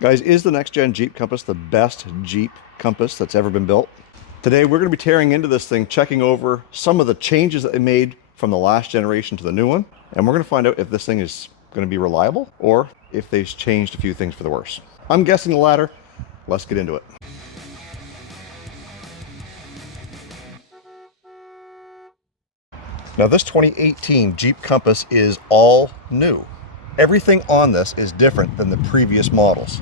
Guys, is the next gen Jeep Compass the best Jeep Compass that's ever been built? Today we're going to be tearing into this thing, checking over some of the changes that they made from the last generation to the new one, and we're going to find out if this thing is going to be reliable or if they've changed a few things for the worse. I'm guessing the latter. Let's get into it. Now this 2018 Jeep Compass is all new. Everything on this is different than the previous models.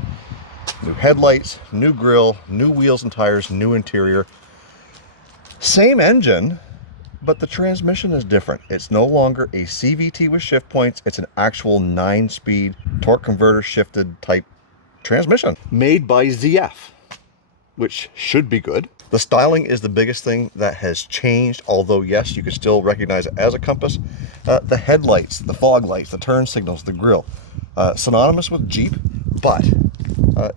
New headlights, new grille, new wheels and tires, new interior. Same engine, but the transmission is different. It's no longer a CVT with shift points. It's an actual 9-speed torque converter shifted type transmission. Made by ZF, which should be good. The styling is the biggest thing that has changed, although yes, you can still recognize it as a Compass. The headlights, the fog lights, the turn signals, the grille, synonymous with Jeep, but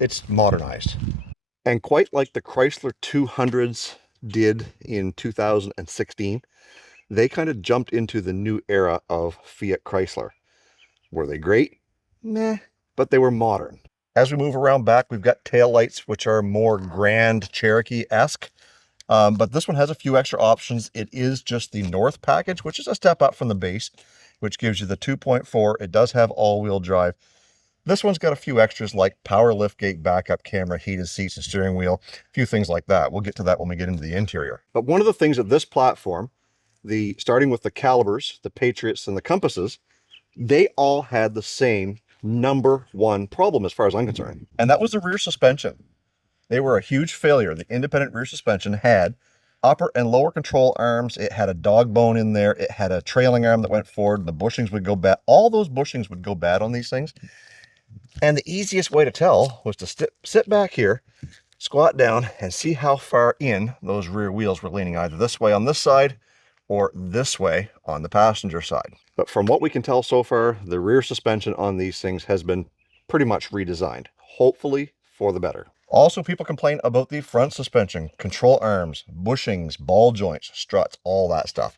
it's modernized. And quite like the Chrysler 200s did in 2016, they kind of jumped into the new era of Fiat Chrysler. Were they great? Meh, but they were modern. As we move around back, we've got taillights, which are more Grand Cherokee-esque. But this one has a few extra options. It is just the North package, which is a step up from the base, which gives you the 2.4. It does have all-wheel drive. This one's got a few extras like power liftgate, backup camera, heated seats and steering wheel, a few things like that. We'll get to that when we get into the interior. But one of the things that this platform, starting with the Calibers, the Patriots, and the Compasses, they all had the same #1 problem as far as I'm concerned. And that was the rear suspension. They were a huge failure. The independent rear suspension had upper and lower control arms. It had a dog bone in there. It had a trailing arm that went forward. The bushings would go bad. All those bushings would go bad on these things. And the easiest way to tell was to sit back here, squat down, and see how far in those rear wheels were leaning, either this way on this side or this way on the passenger side. But from what we can tell so far, the rear suspension on these things has been pretty much redesigned, hopefully for the better. Also, people complain about the front suspension, control arms, bushings, ball joints, struts, all that stuff.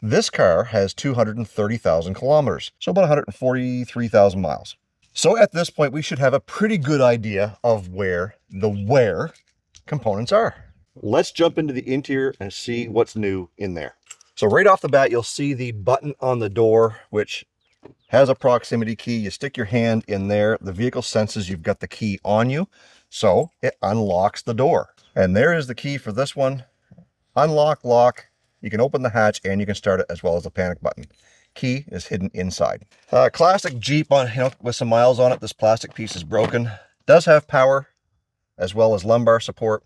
This car has 230,000 kilometers, so about 143,000 miles. So at this point, we should have a pretty good idea of where the wear components are. Let's jump into the interior and see what's new in there. So right off the bat, you'll see the button on the door, which has a proximity key. You stick your hand in there. The vehicle senses you've got the key on you, so it unlocks the door. And there is the key for this one. Unlock, lock. You can open the hatch and you can start it, as well as the panic button. Key is hidden inside. Classic Jeep with some miles on it. This plastic piece is broken. Does have power as well as lumbar support.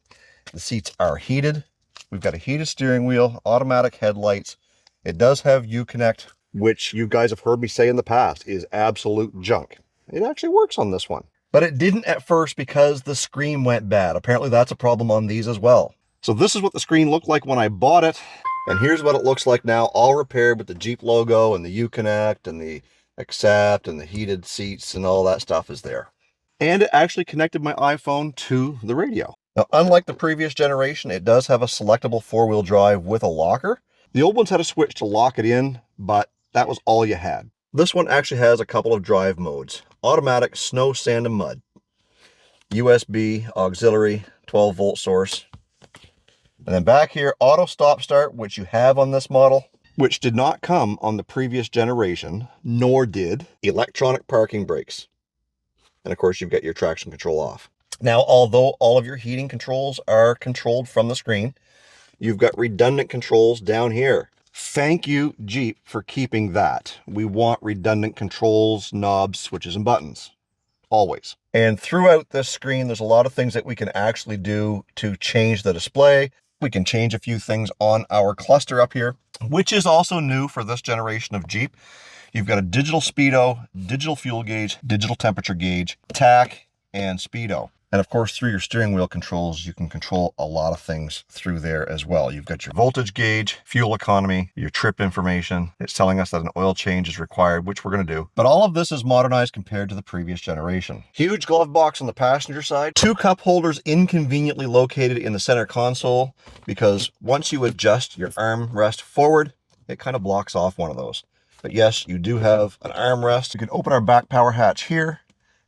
The seats are heated. We've got a heated steering wheel, automatic headlights. It does have Uconnect, which you guys have heard me say in the past is absolute junk. It actually works on this one. But it didn't at first because the screen went bad. Apparently that's a problem on these as well. So this is what the screen looked like when I bought it. And here's what it looks like now, all repaired with the Jeep logo and the Uconnect and the Accept and the heated seats and all that stuff is there. And it actually connected my iPhone to the radio. Now, unlike the previous generation, it does have a selectable 4-wheel drive with a locker. The old ones had a switch to lock it in, but that was all you had. This one actually has a couple of drive modes. Automatic, snow, sand, and mud. USB, auxiliary, 12-volt source. And then back here, auto stop start, which you have on this model, which did not come on the previous generation, nor did electronic parking brakes. And of course, you've got your traction control off. Now, although all of your heating controls are controlled from the screen, you've got redundant controls down here. Thank you, Jeep, for keeping that. We want redundant controls, knobs, switches, and buttons. Always. And throughout this screen, there's a lot of things that we can actually do to change the display. We can change a few things on our cluster up here, which is also new for this generation of Jeep. You've got a digital speedo, digital fuel gauge, digital temperature gauge, tach, and speedo. And of course, through your steering wheel controls, you can control a lot of things through there as well. You've got your voltage gauge, fuel economy, your trip information. It's telling us that an oil change is required, which we're going to do. But all of this is modernized compared to the previous generation. Huge glove box on the passenger side. 2 cup holders inconveniently located in the center console, because once you adjust your armrest forward, it kind of blocks off one of those. But yes, you do have an armrest. You can open our back power hatch here,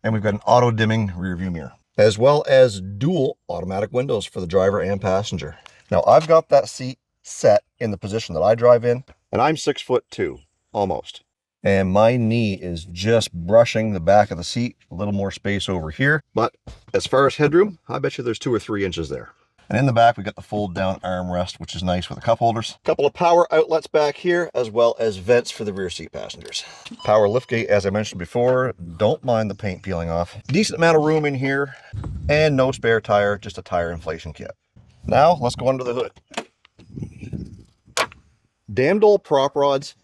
And we've got an auto dimming rear view mirror, as well as dual automatic windows for the driver and passenger. Now I've got that seat set in the position that I drive in, and I'm 6'2", almost. And my knee is just brushing the back of the seat, a little more space over here. But as far as headroom, I bet you there's 2 or 3 inches there. And in the back, we got the fold down armrest, which is nice with the cup holders. A couple of power outlets back here, as well as vents for the rear seat passengers. Power liftgate, as I mentioned before, don't mind the paint peeling off. Decent amount of room in here, and no spare tire, just a tire inflation kit. Now, let's go under the hood. Damned old prop rods.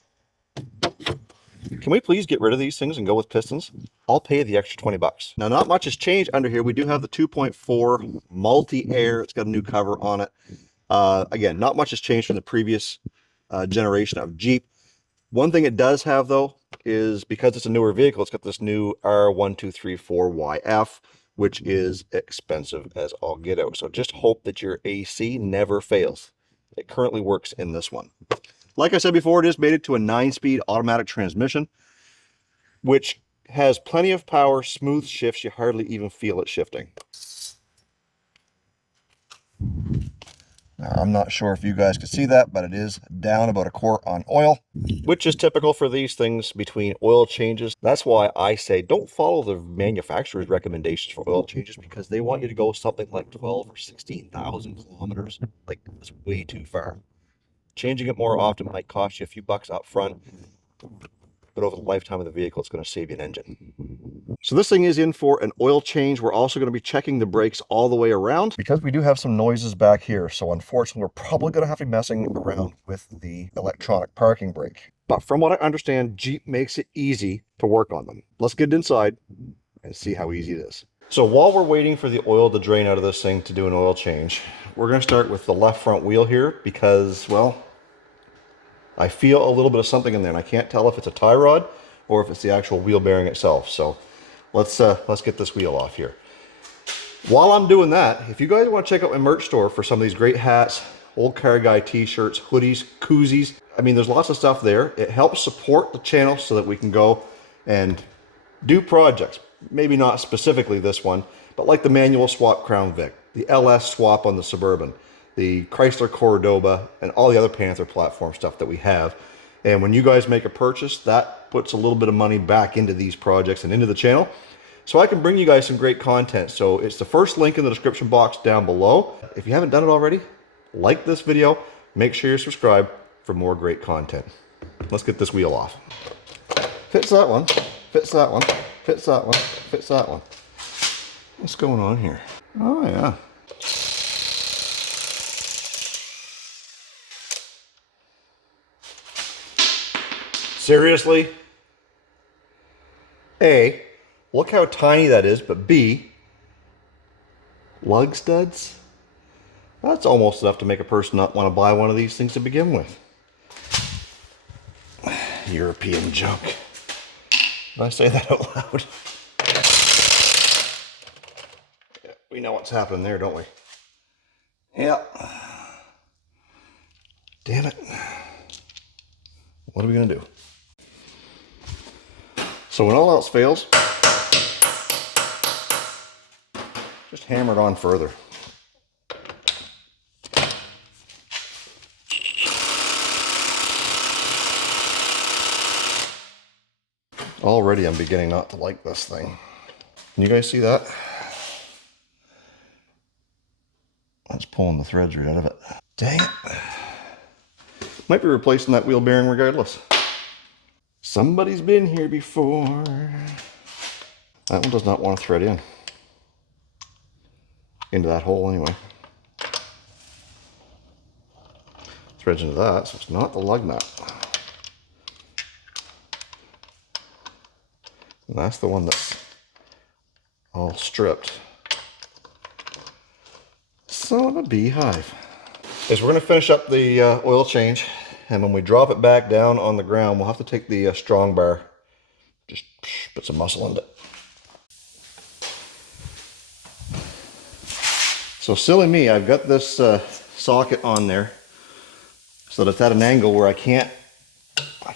Can we please get rid of these things and go with pistons? I'll pay the extra 20 bucks. Now, not much has changed under here. We do have the 2.4 multi-air. It's got a new cover on it. Again, not much has changed from the previous generation of Jeep. One thing it does have, though, is because it's a newer vehicle, it's got this new R1234YF, which is expensive as all get out. So just hope that your AC never fails. It currently works in this one. Like I said before, it is mated to a 9-speed automatic transmission, which has plenty of power, smooth shifts. You hardly even feel it shifting. Now, I'm not sure if you guys can see that, but it is down about a quart on oil, which is typical for these things between oil changes. That's why I say don't follow the manufacturer's recommendations for oil changes, because they want you to go something like 12 or 16,000 kilometers. Like, that's way too far. Changing it more often might cost you a few bucks up front, but over the lifetime of the vehicle, it's going to save you an engine. So this thing is in for an oil change. We're also going to be checking the brakes all the way around, because we do have some noises back here. So unfortunately, we're probably going to have to be messing around with the electronic parking brake. But from what I understand, Jeep makes it easy to work on them. Let's get inside and see how easy it is. So while we're waiting for the oil to drain out of this thing to do an oil change, we're going to start with the left front wheel here, because, well, I feel a little bit of something in there, and I can't tell if it's a tie rod or if it's the actual wheel bearing itself. So let's get this wheel off here. While I'm doing that, if you guys want to check out my merch store for some of these great hats, Olde Carr Guy t-shirts, hoodies, koozies, I mean, there's lots of stuff there. It helps support the channel so that we can go and do projects. Maybe not specifically this one, but like the manual swap Crown Vic, the LS swap on the Suburban, the Chrysler Cordoba, and all the other Panther platform stuff that we have. And when you guys make a purchase, that puts a little bit of money back into these projects and into the channel, so I can bring you guys some great content. So it's the first link in the description box down below. If you haven't done it already, like this video, make sure you're subscribed for more great content. Let's get this wheel off. Fits that one, fits that one, fits that one, fits that one. What's going on here? Oh yeah. Seriously? A, look how tiny that is, but B, lug studs? That's almost enough to make a person not want to buy one of these things to begin with. European junk. Did I say that out loud? Yeah, we know what's happening there, don't we? Yeah. Damn it. What are we going to do? So when all else fails, just hammer it on further. Already I'm beginning not to like this thing. Can you guys see that? That's pulling the threads right out of it. Dang it. Might be replacing that wheel bearing regardless. Somebody's been here before. That one does not want to thread in. Into that hole anyway. Threads into that, so it's not the lug nut. And that's the one that's all stripped. Son of a beehive. Is we're going to finish up the oil change, and when we drop it back down on the ground, we'll have to take the strong bar, just put some muscle into it. So silly me, I've got this socket on there so that it's at an angle where I can't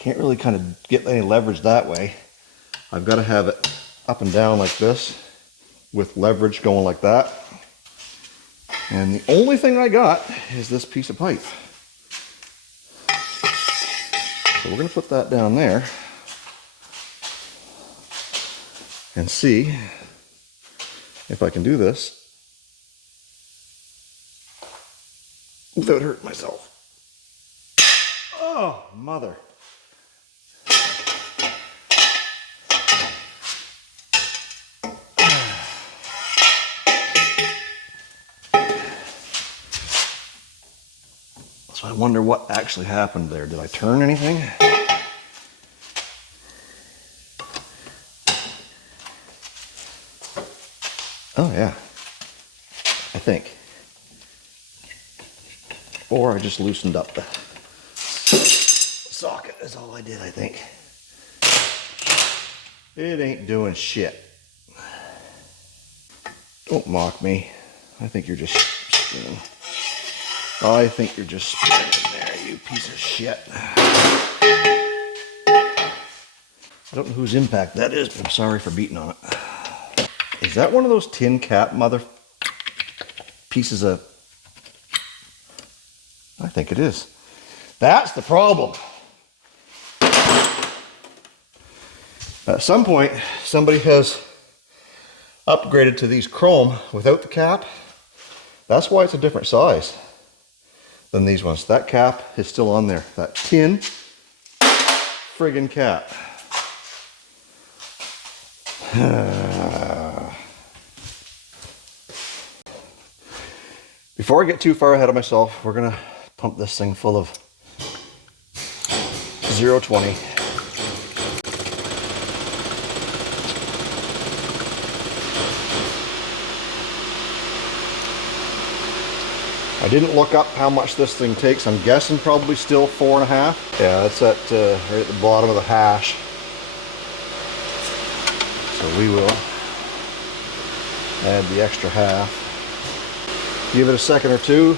really kind of get any leverage that way. I've got to have it up and down like this with leverage going like that. And the only thing I got is this piece of pipe. So we're going to put that down there and see if I can do this without hurting myself. Oh, mother. So I wonder what actually happened there. Did I turn anything? Oh yeah, I think. Or I just loosened up the socket is all I did, I think. It ain't doing shit. Don't mock me. I think you're just spinning. I think you're just spinning there, you piece of shit. I don't know whose impact that is, but I'm sorry for beating on it. Is that one of those tin cap mother pieces of... I think it is. That's the problem. At some point, somebody has upgraded to these chrome without the cap. That's why it's a different size than these ones. That cap is still on there. That tin friggin' cap. Before I get too far ahead of myself, we're gonna pump this thing full of 020. I didn't look up how much this thing takes. I'm guessing probably still 4.5. Yeah, that's at right at the bottom of the hash. So we will add the extra half. Give it a second or two.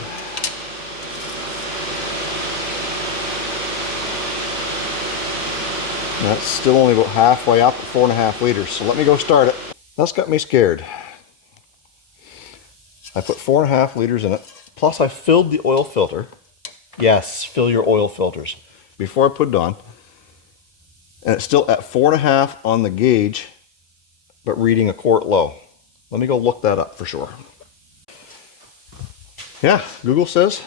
That's still only about halfway up at 4.5 liters. So let me go start it. That's got me scared. I put 4.5 liters in it. Plus I filled the oil filter. Yes, fill your oil filters before I put it on. And it's still at 4.5 on the gauge, but reading a quart low. Let me go look that up for sure. Yeah, Google says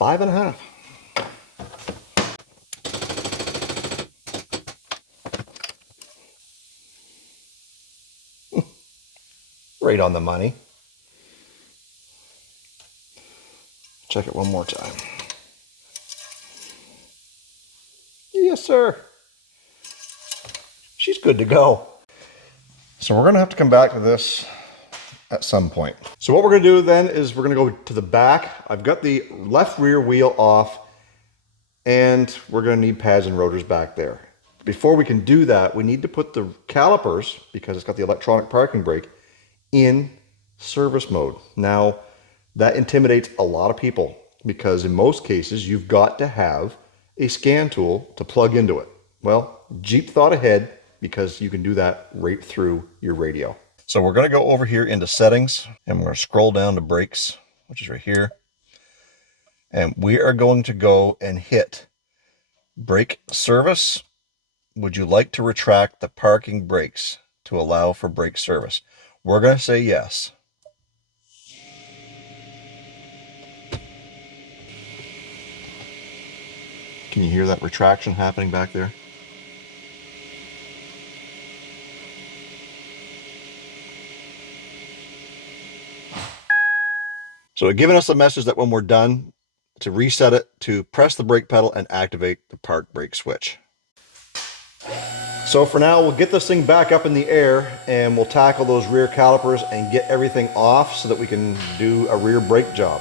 5.5. Right on the money. Check it one more time. Yes, sir. She's good to go. So we're gonna have to come back to this at some point. So what we're gonna do then is we're gonna go to the back. I've got the left rear wheel off and we're gonna need pads and rotors back there. Before we can do that, we need to put the calipers, because it's got the electronic parking brake, in service mode. Now, that intimidates a lot of people because in most cases, you've got to have a scan tool to plug into it. Well, Jeep thought ahead because you can do that right through your radio. So we're going to go over here into settings and we're going to scroll down to brakes, which is right here. And we are going to go and hit brake service. Would you like to retract the parking brakes to allow for brake service? We're going to say yes. Can you hear that retraction happening back there? So it's giving us a message that when we're done, to reset it, to press the brake pedal and activate the park brake switch. So for now, we'll get this thing back up in the air and we'll tackle those rear calipers and get everything off so that we can do a rear brake job.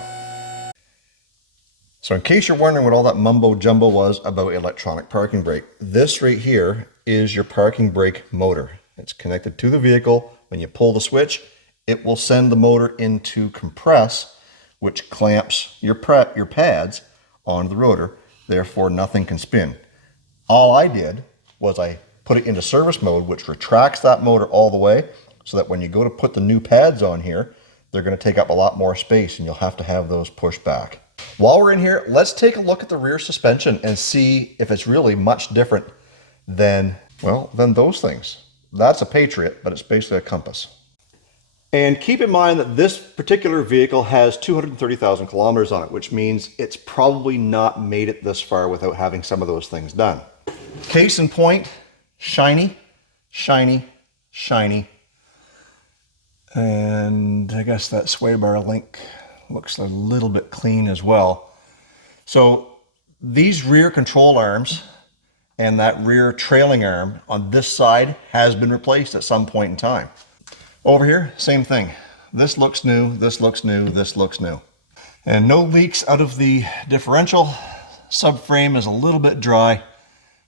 So in case you're wondering what all that mumbo jumbo was about electronic parking brake, this right here is your parking brake motor. It's connected to the vehicle. When you pull the switch, it will send the motor into compress, which clamps your pads onto the rotor. Therefore, nothing can spin. All I did was I put it into service mode, which retracts that motor all the way, so that when you go to put the new pads on here, they're going to take up a lot more space and you'll have to have those pushed back. While we're in here, let's take a look at the rear suspension and see if it's really much different than, well, than those things. That's a Patriot, but it's basically a Compass. And keep in mind that this particular vehicle has 230,000 kilometers on it, which means it's probably not made it this far without having some of those things done. Case in point, shiny, shiny, shiny. And I guess that sway bar link looks a little bit clean as well. So these rear control arms and that rear trailing arm on this side has been replaced at some point in time. Over here, same thing. This looks new, this looks new, this looks new. And no leaks out of the differential. Subframe is a little bit dry,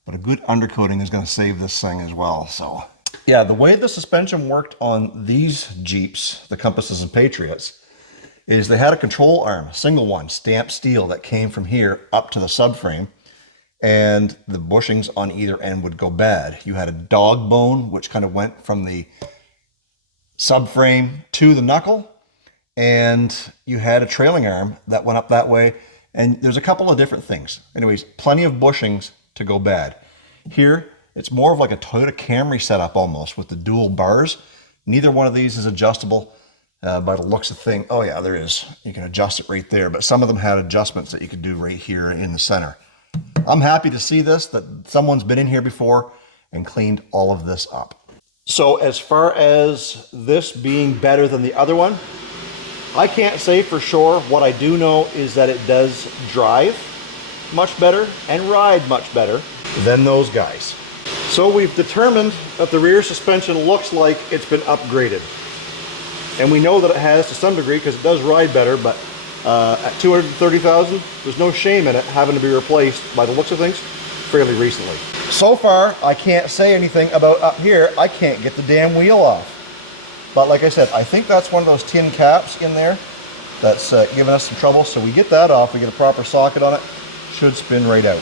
but a good undercoating is going to save this thing as well. So yeah, the way the suspension worked on these Jeeps, the Compasses and Patriots, is they had a control arm, a single one, stamped steel that came from here up to the subframe, and the bushings on either end would go bad. You had a dog bone, which kind of went from the subframe to the knuckle, and you had a trailing arm that went up that way, and there's a couple of different things. Anyways, plenty of bushings to go bad. Here, it's more of like a Toyota Camry setup almost with the dual bars. Neither one of these is adjustable by the looks of things. Oh yeah, there is. You can adjust it right there, but some of them had adjustments that you could do right here in the center. I'm happy to see this, that someone's been in here before and cleaned all of this up. So as far as this being better than the other one, I can't say for sure. What I do know is that it does drive much better and ride much better than those guys. So we've determined that the rear suspension looks like it's been upgraded. And we know that it has to some degree because it does ride better, but at 230,000, there's no shame in it having to be replaced, by the looks of things, fairly recently. So far, I can't say anything about up here. I can't get the damn wheel off. But like I said, I think that's one of those tin caps in there that's giving us some trouble. So we get that off, we get a proper socket on it, should spin right out.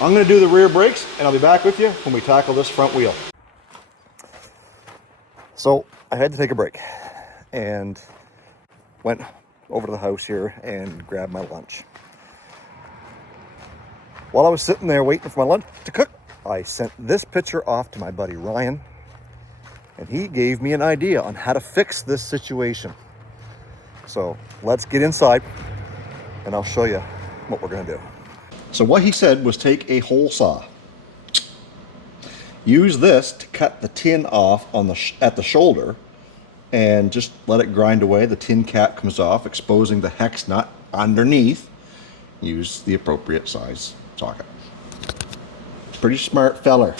I'm going to do the rear brakes, and I'll be back with you when we tackle this front wheel. So I had to take a break and went over to the house here and grabbed my lunch. While I was sitting there waiting for my lunch to cook, I sent this picture off to my buddy Ryan, and he gave me an idea on how to fix this situation. So let's get inside and I'll show you what we're going to do. So what he said was take a hole saw. Use this to cut the tin off on at the shoulder and just let it grind away. The tin cap comes off, exposing the hex nut underneath. Use the appropriate size socket. Pretty smart feller.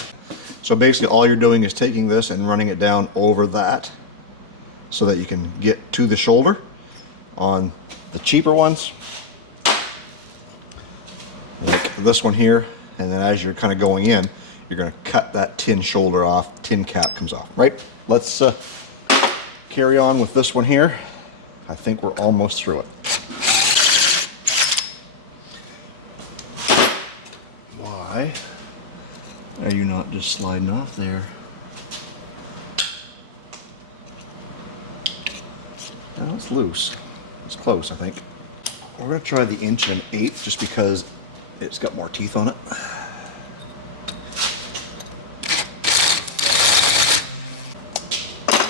So basically all you're doing is taking this and running it down over that so that you can get to the shoulder. On the cheaper ones, like this one here, and then as you're kind of going in, you're going to cut that tin shoulder off, tin cap comes off, right? Let's carry on with this one here. I think we're almost through it. Why are you not just sliding off there? Now it's loose. It's close, I think. We're going to try the 1 1/8 just because it's got more teeth on it.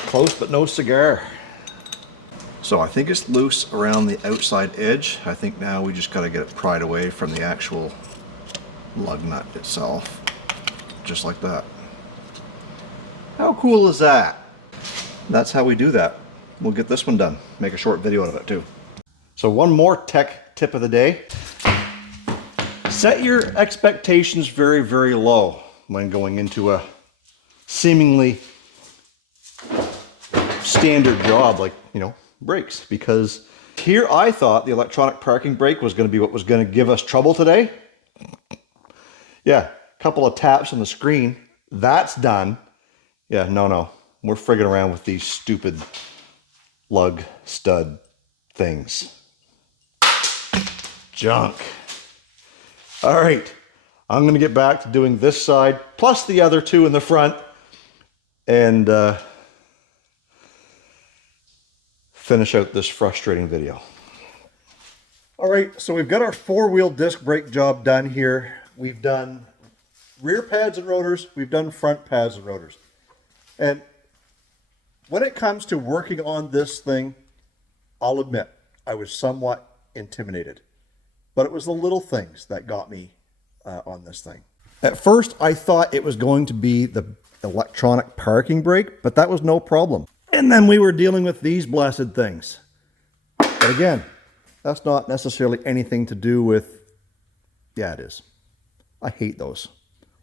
Close but no cigar. So I think it's loose around the outside edge. I think now we just got to get it pried away from the actual lug nut itself. Just like that. How cool is that? That's how we do that. We'll get this one done. Make a short video out of it too. So one more tech tip of the day. Set your expectations very, very low when going into a seemingly standard job like, you know, brakes. Because here I thought the electronic parking brake was going to be what was going to give us trouble today. Yeah, a couple of taps on the screen. That's done. Yeah, no. We're frigging around with these stupid lug stud things. Junk. All right, I'm going to get back to doing this side, plus the other two in the front, and finish out this frustrating video. All right, so we've got our four-wheel disc brake job done here. We've done rear pads and rotors. We've done front pads and rotors. And when it comes to working on this thing, I'll admit I was somewhat intimidated. But it was the little things that got me on this thing. At first, I thought it was going to be the electronic parking brake, but that was no problem. And then we were dealing with these blessed things. But again, that's not necessarily anything to do with, yeah, it is. I hate those.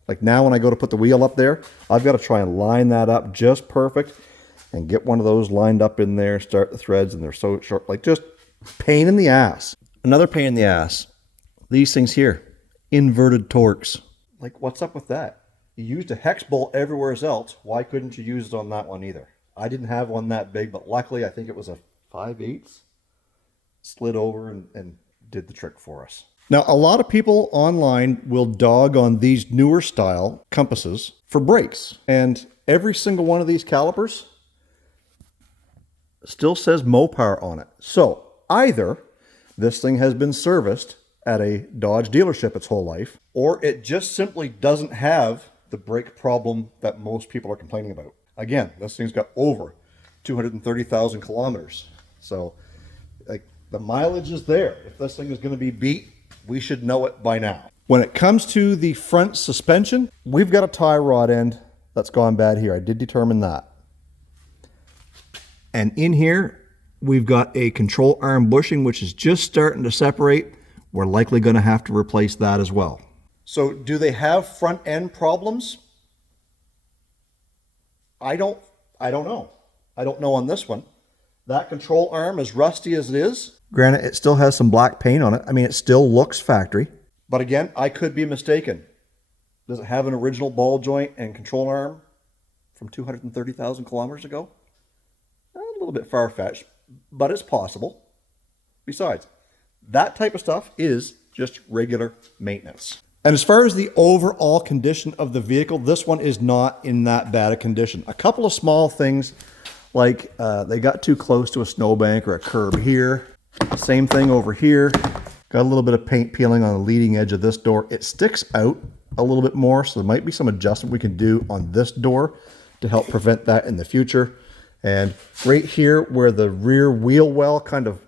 Like now when I go to put the wheel up there, I've got to try and line that up just perfect and get one of those lined up in there, start the threads, and they're so short, like just pain in the ass. Another pain in the ass, these things here, inverted torques. Like what's up with that? You used a hex bolt everywhere else. Why couldn't you use it on that one either? I didn't have one that big, but luckily I think it was a 5/8. Slid over and did the trick for us. Now, a lot of people online will dog on these newer style compasses for brakes. And every single one of these calipers still says Mopar on it. So either this thing has been serviced at a Dodge dealership its whole life, or it just simply doesn't have the brake problem that most people are complaining about. Again, this thing's got over 230,000 kilometers. So like the mileage is there. If this thing is going to be beat, we should know it by now. When it comes to the front suspension, we've got a tie rod end that's gone bad here. I did determine that. And in here, we've got a control arm bushing, which is just starting to separate. We're likely going to have to replace that as well. So do they have front end problems? I don't know. I don't know on this one. That control arm, as rusty as it is, granted, it still has some black paint on it. I mean, it still looks factory. But again, I could be mistaken. Does it have an original ball joint and control arm from 230,000 kilometers ago? A little bit far-fetched, but it's possible. Besides, that type of stuff is just regular maintenance. And as far as the overall condition of the vehicle, this one is not in that bad a condition. A couple of small things, like they got too close to a snowbank or a curb here. Same thing over here. Got a little bit of paint peeling on the leading edge of this door. It sticks out a little bit more, so there might be some adjustment we can do on this door to help prevent that in the future. And right here where the rear wheel well kind of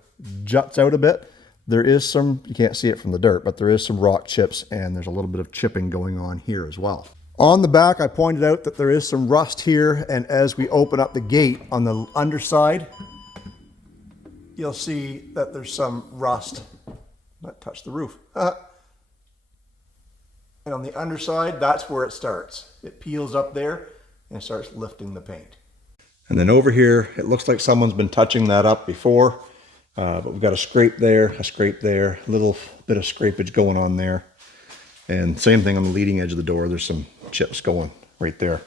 juts out a bit, there is some, you can't see it from the dirt, but there is some rock chips and there's a little bit of chipping going on here as well. On the back, I pointed out that there is some rust here, and as we open up the gate on the underside, you'll see that there's some rust. Not touch the roof. And on the underside, that's where it starts. It peels up there and starts lifting the paint. And then over here, it looks like someone's been touching that up before. But we've got a scrape there, a little bit of scrapage going on there. And same thing on the leading edge of the door. There's some chips going right there.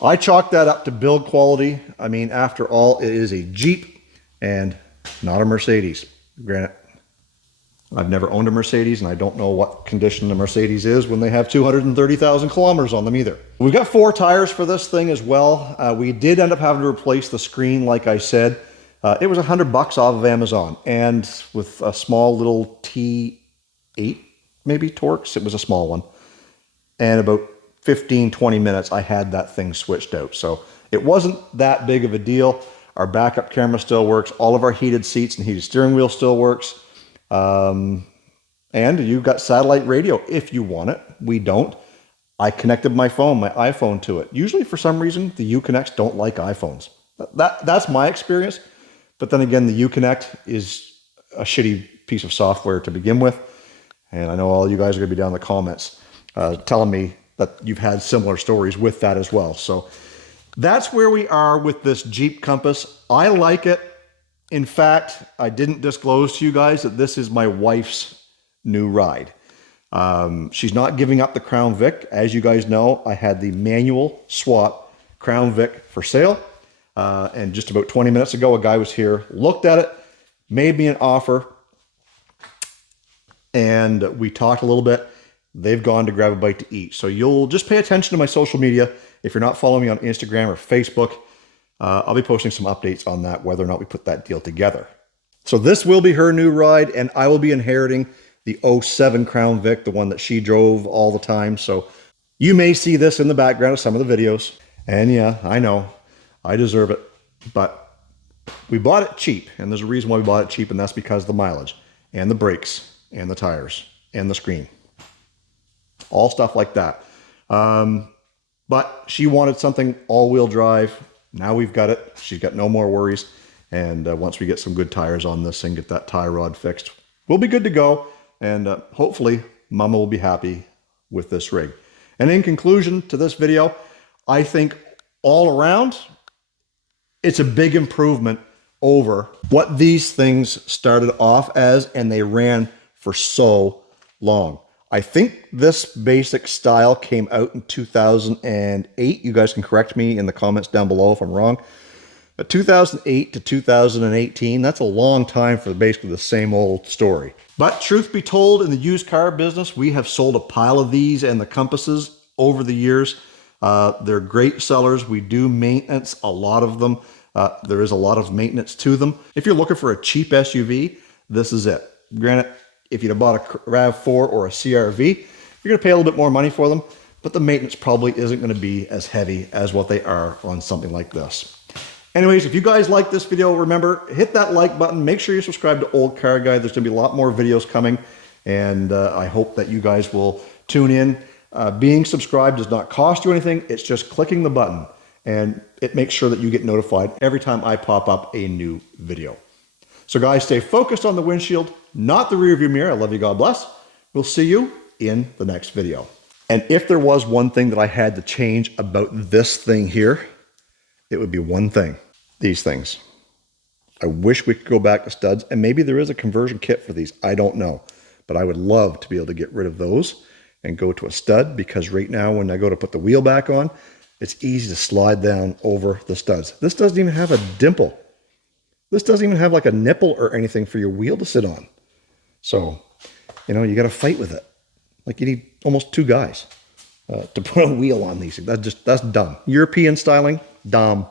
I chalk that up to build quality. I mean, after all, it is a Jeep and not a Mercedes. Granted, I've never owned a Mercedes and I don't know what condition the Mercedes is when they have 230,000 kilometers on them either. We've got 4 tires for this thing as well. We did end up having to replace the screen, like I said. It was $100 off of Amazon, and with a small little T8 maybe Torx, it was a small one. And about 15-20 minutes I had that thing switched out. So it wasn't that big of a deal. Our backup camera still works. All of our heated seats and heated steering wheel still works. And you've got satellite radio if you want it. We don't. I connected my iPhone to it. Usually for some reason the Uconnects don't like iPhones. That's my experience. But then again, the Uconnect is a shitty piece of software to begin with. And I know all you guys are going to be down in the comments telling me that you've had similar stories with that as well. So that's where we are with this Jeep Compass. I like it. In fact, I didn't disclose to you guys that this is my wife's new ride. She's not giving up the Crown Vic. As you guys know, I had the manual swap Crown Vic for sale. And just about 20 minutes ago, a guy was here, looked at it, made me an offer, and we talked a little bit, they've gone to grab a bite to eat. So you'll just pay attention to my social media. If you're not following me on Instagram or Facebook, I'll be posting some updates on that, whether or not we put that deal together. So this will be her new ride, and I will be inheriting the '07 Crown Vic, the one that she drove all the time. So you may see this in the background of some of the videos. And yeah, I know, I deserve it. But we bought it cheap, and there's a reason why we bought it cheap, and that's because of the mileage, and the brakes, and the tires, and the screen. All stuff like that. But she wanted something all-wheel drive. Now we've got it. She's got no more worries. And once we get some good tires on this and get that tie rod fixed, we'll be good to go. And hopefully Mama will be happy with this rig. And in conclusion to this video, I think all around, it's a big improvement over what these things started off as, and they ran for so long. I think this basic style came out in 2008. You guys can correct me in the comments down below if I'm wrong. But 2008 to 2018, that's a long time for basically the same old story. But truth be told, in the used car business, we have sold a pile of these and the Compasses over the years. They're great sellers. We do maintenance, a lot of them. There is a lot of maintenance to them. If you're looking for a cheap SUV, this is it. Granted, if you'd have bought a RAV4 or a CRV, you're going to pay a little bit more money for them, but the maintenance probably isn't going to be as heavy as what they are on something like this. Anyways, if you guys like this video, remember, hit that like button. Make sure you subscribe to Olde Carr Guy. There's going to be a lot more videos coming, and I hope that you guys will tune in. Being subscribed does not cost you anything. It's just clicking the button, and it makes sure that you get notified every time I pop up a new video. So guys, stay focused on the windshield, not the rearview mirror. I love you. God bless. We'll see you in the next video. And if there was one thing that I had to change about this thing here, it would be one thing. These things. I wish we could go back to studs, and maybe there is a conversion kit for these. I don't know. But I would love to be able to get rid of those and go to a stud, because right now when I go to put the wheel back on, it's easy to slide down over the studs. This doesn't even have a dimple. This doesn't even have like a nipple or anything for your wheel to sit on. So, you know, you got to fight with it. Like you need almost two guys to put a wheel on these things. That's dumb. European styling, dumb.